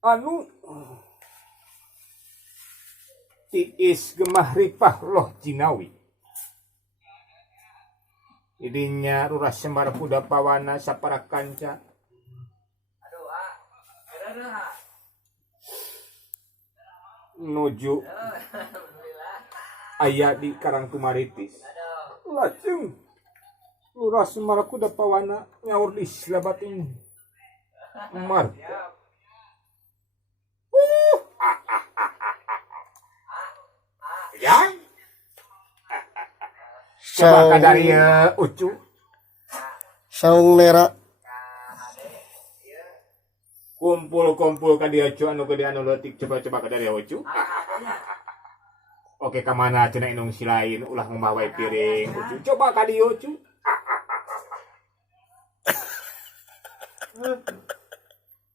anu tiis gemah ripah loh jinawi. Idinya ruras sembar kuda pawana sapara kanca. Nuju aya di Karang Tumaritis. Lajeng ruras sembar kuda pawana nyaur di silabating marga. Ya. Coba kadari ucu. Saung nera. Kumpul-kumpul ka dia cu anu gede anu leutik coba-coba kadari ucu. Oke ka mana cenah inung silain ulah ngomah wae piring ucu. Coba ka dieu ucu.